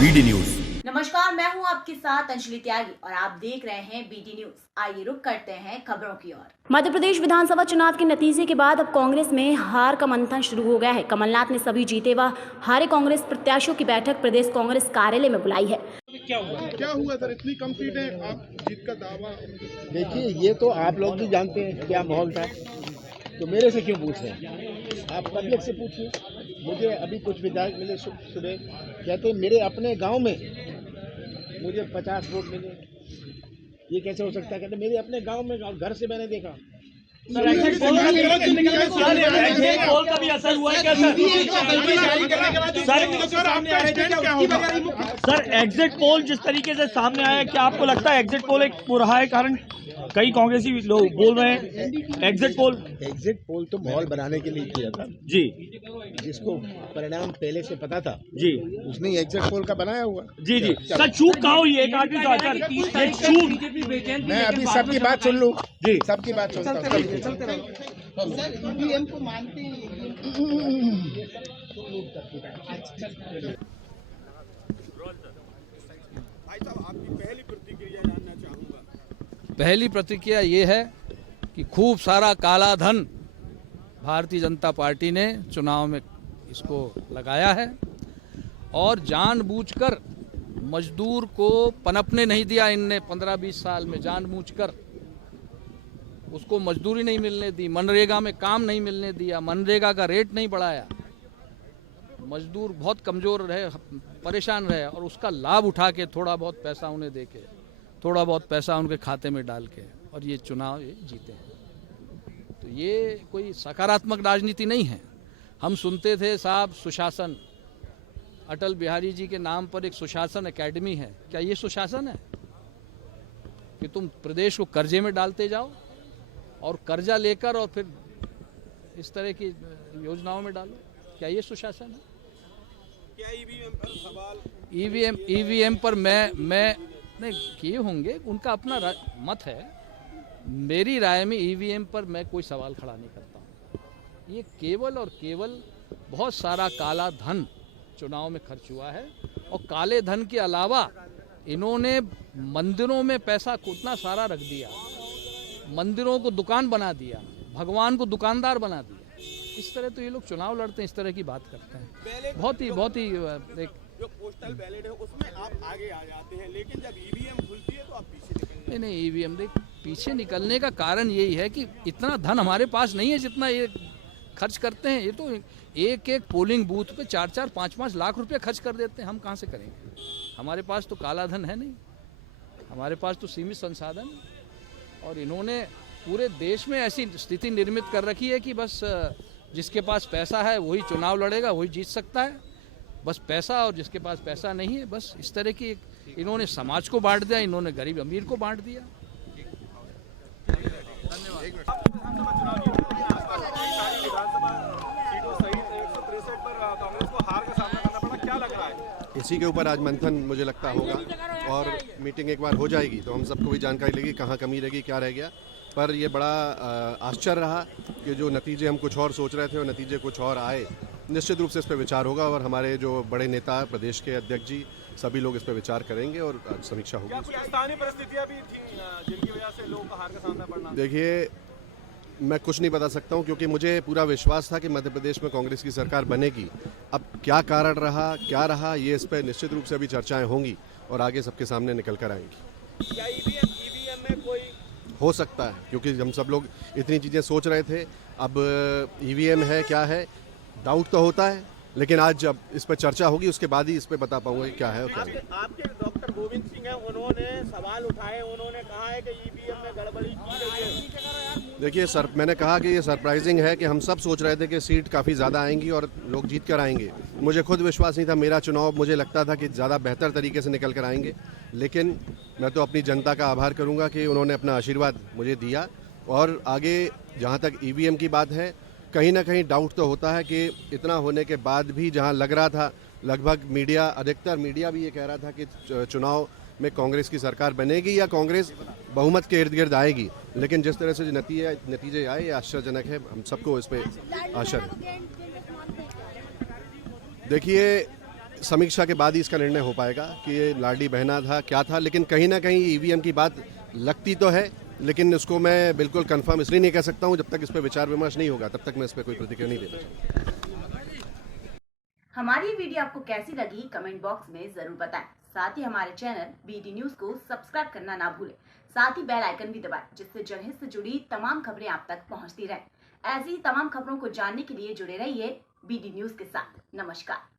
BD news. नमस्कार, मैं हूं आपके साथ अंजलि त्यागी और आप देख रहे हैं बीडी न्यूज। आइए रुक करते हैं खबरों की ओर। मध्य प्रदेश विधानसभा चुनाव के नतीजे के बाद अब कांग्रेस में हार का मंथन शुरू हो गया है। कमलनाथ ने सभी जीते व हारे कांग्रेस प्रत्याशियों की बैठक प्रदेश कांग्रेस कार्यालय में बुलाई है। क्या हुआ सर, इतनी कम सीटें, आप जीत का दावा? देखिए, ये तो आप लोग भी जानते हैं क्या माहौल था, तो मेरे से क्यों पूछ रहे हैं? आप पब्लिक से पूछिए। मुझे अभी कुछ विधायक मिले सुबह, कहते मेरे अपने गांव में मुझे 50 वोट मिले। ये कैसे हो सकता है? कहते मेरे अपने गांव में, घर से मैंने देखा। सर एग्जिट पोल का भी असर हुआ है क्या सर एग्जिट पोल जिस तरीके से सामने आया, क्या आपको लगता है एग्जिट पोल एक बुरा है? कारण कई कांग्रेसी लोग बोल रहे हैं एग्जिट पोल तो माहौल बनाने के लिए किया था जी, जिसको परिणाम पहले से पता था जी, उसने एग्जिट पोल का बनाया हुआ जी जी। सर चूक कहाँ हुई है? मैं अभी सबकी बात सुन लूं जी, सबकी बात सुनता हूं। ईवीएम को मानते हैं। भाई साहब, आपकी पहली प्रतिक्रिया जानना चाहूंगा। पहली प्रतिक्रिया ये है कि खूब सारा काला धन भारतीय जनता पार्टी ने चुनाव में इसको लगाया है और जानबूझकर मजदूर को पनपने नहीं दिया। इनने 15-20 साल में जानबूझकर उसको मजदूरी नहीं मिलने दी, मनरेगा में काम नहीं मिलने दिया, मनरेगा का रेट नहीं बढ़ाया। मजदूर बहुत कमज़ोर रहे, परेशान रहे और उसका लाभ उठा के थोड़ा बहुत पैसा उन्हें दे के, थोड़ा बहुत पैसा उनके खाते में डाल के और ये चुनाव ये जीते हैं। तो ये कोई सकारात्मक राजनीति नहीं है। हम सुनते थे साहब सुशासन, अटल बिहारी जी के नाम पर एक सुशासन एकेडमी है। क्या ये सुशासन है कि तुम प्रदेश को कर्जे में डालते जाओ और कर्जा लेकर और फिर इस तरह की योजनाओं में डालो? क्या ये सुशासन है? क्या ईवीएम पर सवाल? ईवीएम पर मैं नहीं किए होंगे, उनका अपना मत है। मेरी राय में ईवीएम पर मैं कोई सवाल खड़ा नहीं करता हूँ। ये केवल और केवल बहुत सारा काला धन चुनाव में खर्च हुआ है और काले धन के अलावा इन्होंने मंदिरों में पैसा उतना सारा रख दिया, मंदिरों को दुकान बना दिया, भगवान को दुकानदार बना दिया। इस तरह तो ये लोग चुनाव लड़ते हैं, इस तरह की बात करते हैं। बहुत ही एक जो पोस्टल बैलेट है उसमें आप आगे आ जाते हैं, लेकिन जब ईवीएम खुलती है तो आप पीछे निकलते हैं। नहीं, ईवीएम पीछे निकलने का कारण यही है कि इतना धन हमारे पास नहीं है जितना ये खर्च करते हैं। ये तो एक एक पोलिंग बूथ पे 4-4, 5-5 लाख रुपए खर्च कर देते हैं। हम कहाँ से करेंगे? हमारे पास तो काला धन है नहीं, हमारे पास तो सीमित संसाधन। और इन्होंने पूरे देश में ऐसी स्थिति निर्मित कर रखी है कि बस जिसके पास पैसा है वही चुनाव लड़ेगा, वही जीत सकता है। बस पैसा, और जिसके पास पैसा नहीं है, बस इस तरह की इन्होंने समाज को बांट दिया, इन्होंने गरीब अमीर को बांट दिया। इसी के ऊपर आज मंथन मुझे लगता होगा और मीटिंग एक बार हो जाएगी तो हम सबको भी जानकारी लगेगी कहाँ कमी रह गई, क्या रह गया। पर ये बड़ा आश्चर्य रहा कि जो नतीजे हम कुछ और सोच रहे थे और नतीजे कुछ और आए। निश्चित रूप से इस पर विचार होगा और हमारे जो बड़े नेता, प्रदेश के अध्यक्ष जी, सभी लोग इस पर विचार करेंगे और समीक्षा होगी। क्या कुछ स्थानीय परिस्थितियां भी थी जिनकी वजह से लोगों को हार का सामना पड़ना? देखिए, मैं कुछ नहीं बता सकता हूं क्योंकि मुझे पूरा विश्वास था कि मध्य प्रदेश में कांग्रेस की सरकार बनेगी। अब क्या कारण रहा, क्या रहा, ये इस पर निश्चित रूप से अभी चर्चाएं होंगी और आगे सबके सामने निकल कर आएंगी। क्या ईवीएम में कोई हो सकता है, क्योंकि हम सब लोग इतनी चीज़ें सोच रहे थे। अब ईवीएम है क्या है, डाउट तो होता है, लेकिन आज जब इस पर चर्चा होगी उसके बाद ही इस पर बता पाऊंगा कि क्या है और क्या नहीं। आपके डॉक्टर गोविंद सिंह हैं, उन्होंने सवाल उठाए, उन्होंने कहा है कि ईवीएम में गड़बड़ी की गई है। देखिए सर, मैंने कहा कि ये सरप्राइजिंग है कि हम सब सोच रहे थे कि सीट काफ़ी ज़्यादा आएंगी और लोग जीत कर आएंगे। मुझे खुद विश्वास नहीं था, मेरा चुनाव मुझे लगता था कि ज़्यादा बेहतर तरीके से निकल कर आएंगे। लेकिन मैं तो अपनी जनता का आभार करूँगा कि उन्होंने अपना आशीर्वाद मुझे दिया। और आगे जहाँ तक ईवीएम की बात है, कहीं ना कहीं डाउट तो होता है कि इतना होने के बाद भी जहाँ लग रहा था, लगभग मीडिया, अधिकतर मीडिया भी ये कह रहा था कि चुनाव में कांग्रेस की सरकार बनेगी या कांग्रेस बहुमत के इर्द गिर्द आएगी, लेकिन जिस तरह से नतीजे आए ये आश्चर्यजनक है। हम सबको इस पर आशा है। देखिए, समीक्षा के बाद ही इसका निर्णय हो पाएगा कि ये लाडली बहना था क्या था, लेकिन कहीं ना कहीं ईवीएम की बात लगती तो है, लेकिन इसको मैं बिल्कुल कंफर्म इसलिए नहीं कह सकता हूं, जब तक इस पर विचार विमर्श नहीं होगा तब तक मैं इस पर कोई प्रतिक्रिया नहीं देना चाहता। हमारी वीडियो आपको कैसी लगी कमेंट बॉक्स में जरूर बताएं। साथ ही हमारे चैनल बीडी न्यूज को सब्सक्राइब करना ना भूलें। साथ ही बेल आइकन भी दबाएं, जिससे जनहित से जुड़ी तमाम खबरें आप तक पहुंचती रहें। ऐसी ही तमाम खबरों को जानने के लिए जुड़े रहिए बीडी न्यूज के साथ। नमस्कार।